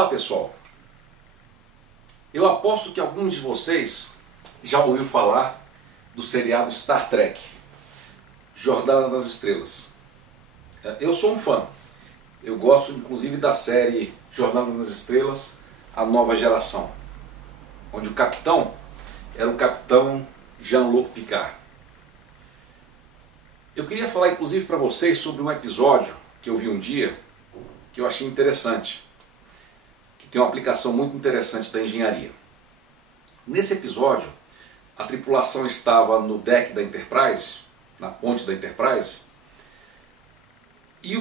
Olá pessoal, eu aposto que alguns de vocês já ouviram falar do seriado Star Trek, Jornada nas Estrelas. Eu sou um fã, eu gosto inclusive da série Jornada nas Estrelas, a nova geração, onde o capitão era o capitão Jean-Luc Picard. Eu queria falar inclusive para vocês sobre um episódio que eu vi um dia, que eu achei interessante, que tem uma aplicação muito interessante da engenharia. Nesse episódio, a tripulação estava no deck da Enterprise, na ponte da Enterprise, e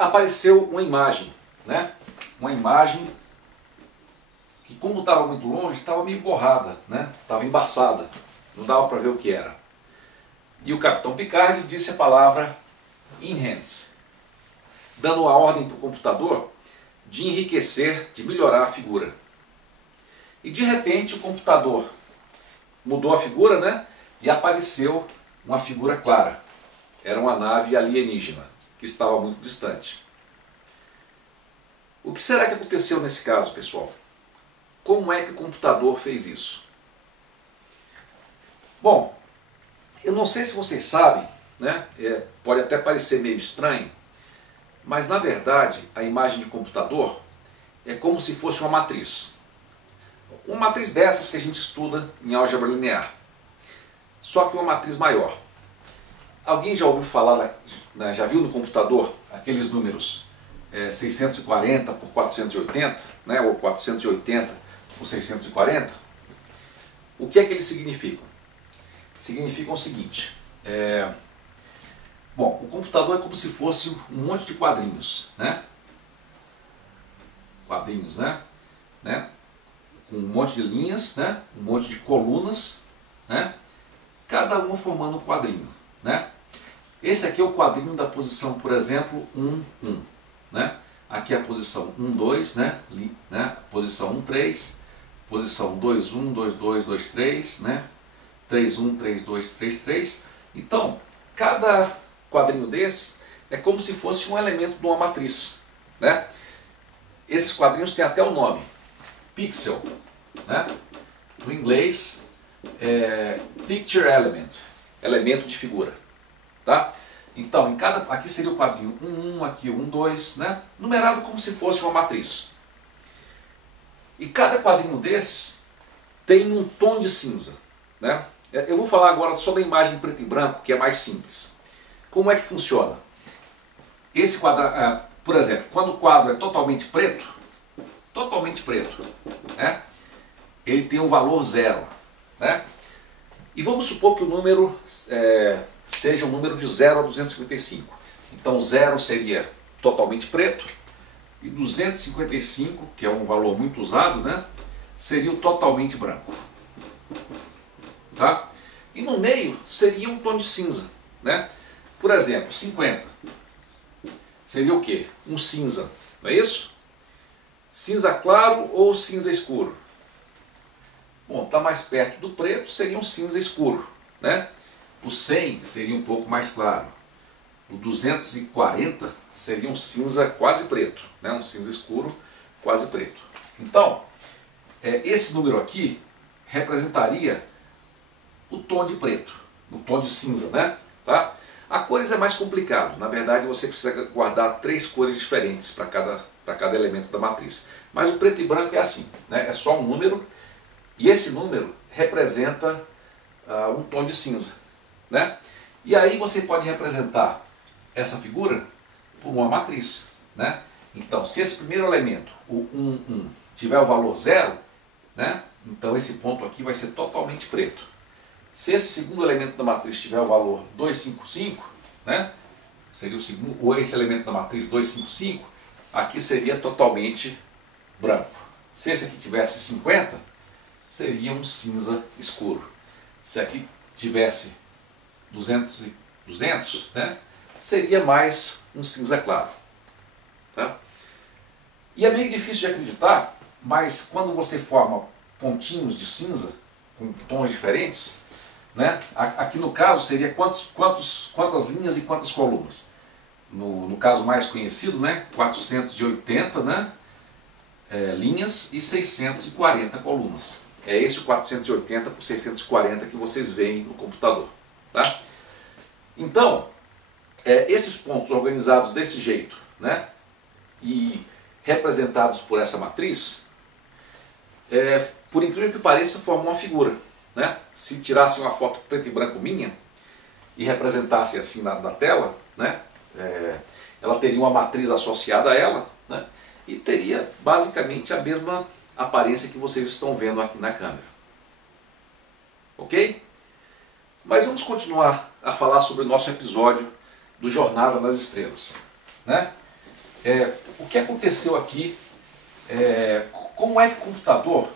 apareceu uma imagem, né? Uma imagem que, como estava muito longe, estava meio borrada, né? Estava embaçada, não dava para ver o que era. E o capitão Picard disse a palavra Enhance, dando a ordem para o computador de enriquecer, de melhorar a figura. E de repente o computador mudou a figura, né? E apareceu uma figura clara. Era uma nave alienígena, que estava muito distante. O que será que aconteceu nesse caso, pessoal? Como é que o computador fez isso? Bom, eu não sei se vocês sabem, né? Pode até parecer meio estranho, mas na verdade a imagem de computador é como se fosse uma matriz. Uma matriz dessas que a gente estuda em álgebra linear. Só que uma matriz maior. Alguém já ouviu falar, já viu no computador aqueles números 640 por 480, né? Ou 480 por 640? O que é que eles significam? Significam o seguinte. Bom, o computador é como se fosse um monte de quadrinhos, né? Quadrinhos, né? Com um monte de linhas, né? Um monte de colunas, né? Cada uma formando um quadrinho, né? Esse aqui é o quadrinho da posição, por exemplo, 1, 1, né? Aqui é a posição 1, 2, né? Posição 1, 3, posição 2, 1, 2, 2, 2, 3, né? 3, 1, 3, 2, 3, 3. Então, cada quadrinho desse é como se fosse um elemento de uma matriz, né? Esses quadrinhos têm até o nome, pixel, né? No inglês é picture element, elemento de figura, tá? Então, aqui seria o quadrinho 1, 1, aqui 1, 2, né? Numerado como se fosse uma matriz. E cada quadrinho desses tem um tom de cinza, né? Eu vou falar agora sobre a imagem preto e branco, que é mais simples. Como é que funciona? Esse quadro, por exemplo, quando o quadro é totalmente preto, né? Ele tem um valor 0, né? E vamos supor que o número seja um número de 0 a 255. Então 0 seria totalmente preto e 255, que é um valor muito usado, né? Seria o totalmente branco. Tá? E no meio seria um tom de cinza, né? Por exemplo, 50 seria o quê? Um cinza, não é isso? Cinza claro ou cinza escuro? Bom, está mais perto do preto, seria um cinza escuro, né? O 100 seria um pouco mais claro. O 240 seria um cinza quase preto, né? Um cinza escuro quase preto. Então, esse número aqui representaria o tom de preto, o tom de cinza, né? Tá? A cores é mais complicado. Na verdade, você precisa guardar 3 cores diferentes para cada elemento da matriz. Mas o preto e branco é assim, né? É só um número e esse número representa um tom de cinza, né? E aí você pode representar essa figura por uma matriz, né? Então, se esse primeiro elemento, o 1, 1, tiver o valor 0, né? Então esse ponto aqui vai ser totalmente preto. Se esse segundo elemento da matriz tiver o valor 255, né? Seria o segundo, ou esse elemento da matriz 255, aqui seria totalmente branco. Se esse aqui tivesse 50, seria um cinza escuro. Se aqui tivesse 200, né? Seria mais um cinza claro. Tá? E é meio difícil de acreditar, mas quando você forma pontinhos de cinza com tons diferentes, né? Aqui no caso seria quantas linhas e quantas colunas. No caso mais conhecido, né? 480, né? linhas e 640 colunas. É esse o 480 por 640 que vocês veem no computador. Tá? Então, esses pontos organizados desse jeito, né, e representados por essa matriz, por incrível que pareça, formam uma figura. Né? Se tirassem uma foto preto e branco minha e representasse assim na tela, né, ela teria uma matriz associada a ela, né, e teria basicamente a mesma aparência que vocês estão vendo aqui na câmera. Ok? Mas vamos continuar a falar sobre o nosso episódio do Jornada nas Estrelas. Né? O que aconteceu aqui, como é que o computador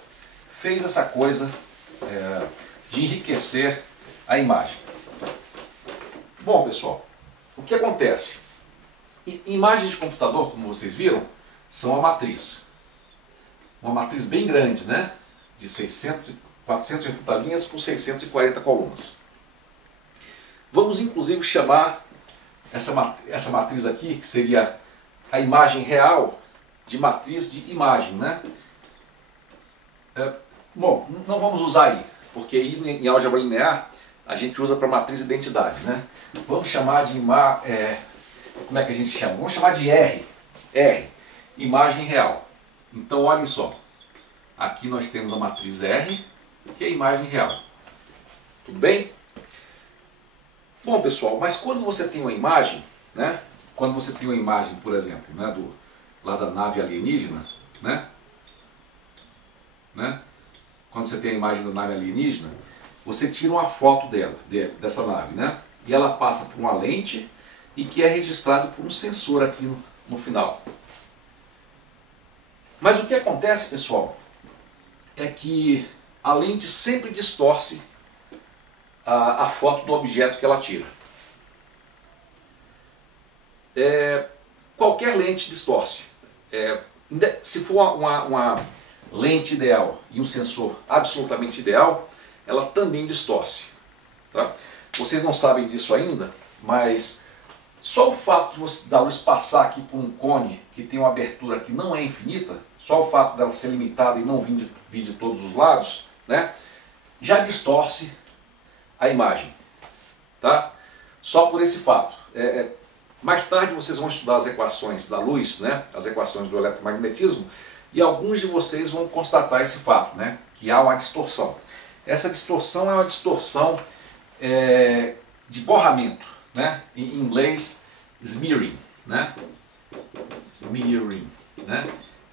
fez essa coisa de enriquecer a imagem? Bom, pessoal, o que acontece? Imagens de computador, como vocês viram, são a matriz. Uma matriz bem grande, né? De 480 linhas por 640 colunas. Vamos inclusive chamar essa matriz aqui, que seria a imagem real, de matriz de imagem, né? Bom, não vamos usar I, porque I em álgebra linear a gente usa para matriz identidade, né? Vamos chamar de como é que a gente chama? Vamos chamar de R, imagem real. Então olhem só, aqui nós temos a matriz R, que é a imagem real. Tudo bem? Bom, pessoal, mas quando você tem uma imagem, né? Quando você tem uma imagem, por exemplo, né, lá da nave alienígena, né? Quando você tem a imagem da nave alienígena, você tira uma foto dessa nave, né? E ela passa por uma lente e que é registrado por um sensor aqui no final. Mas o que acontece, pessoal, é que a lente sempre distorce a foto do objeto que ela tira. Qualquer lente distorce. Se for uma lente ideal e um sensor absolutamente ideal, ela também distorce. Tá? Vocês não sabem disso ainda, mas só o fato de você da luz passar aqui por um cone que tem uma abertura que não é infinita, só o fato dela ser limitada e não vir de todos os lados, né, já distorce a imagem. Tá? Só por esse fato. Mais tarde vocês vão estudar as equações da luz, né, as equações do eletromagnetismo, e alguns de vocês vão constatar esse fato, né, que há uma distorção. Essa distorção é uma distorção de borramento, né, em inglês smearing, né,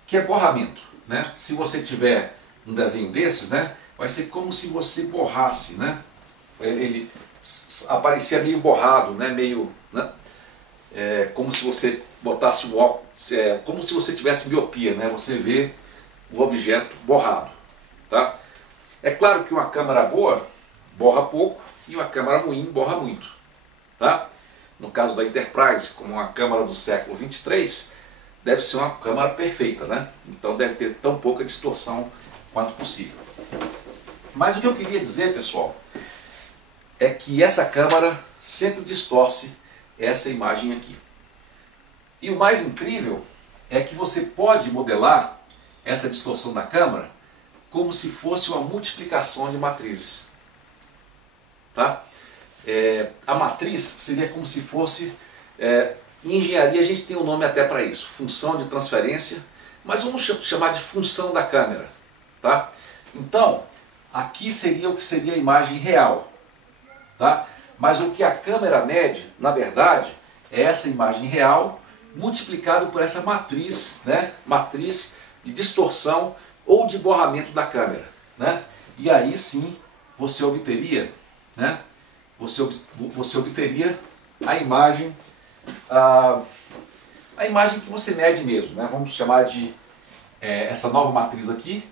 que é borramento. Né? Se você tiver um desenho desses, né, vai ser como se você borrasse, né? Ele aparecia meio borrado, né, meio, né, como se você botasse um óculos, como se você tivesse miopia, né? Você vê o objeto borrado. Tá? É claro que uma câmera boa borra pouco e uma câmera ruim borra muito. Tá? No caso da Enterprise, como uma câmera do século 23, deve ser uma câmera perfeita, né? Então deve ter tão pouca distorção quanto possível. Mas o que eu queria dizer, pessoal, é que essa câmera sempre distorce essa imagem aqui. E o mais incrível é que você pode modelar essa distorção da câmera como se fosse uma multiplicação de matrizes. Tá? A matriz seria como se fosse, em engenharia a gente tem um nome até para isso, função de transferência, mas vamos chamar de função da câmera. Tá? Então, aqui seria o que seria a imagem real. Tá? Mas o que a câmera mede, na verdade, é essa imagem real multiplicado por essa matriz, né? Matriz de distorção ou de borramento da câmera. Né? E aí sim você obteria, né? Você obteria a imagem que você mede mesmo. Né? Vamos chamar de essa nova matriz aqui,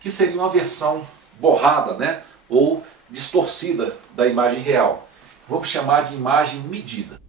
que seria uma versão borrada, né? Ou distorcida da imagem real. Vamos chamar de imagem medida.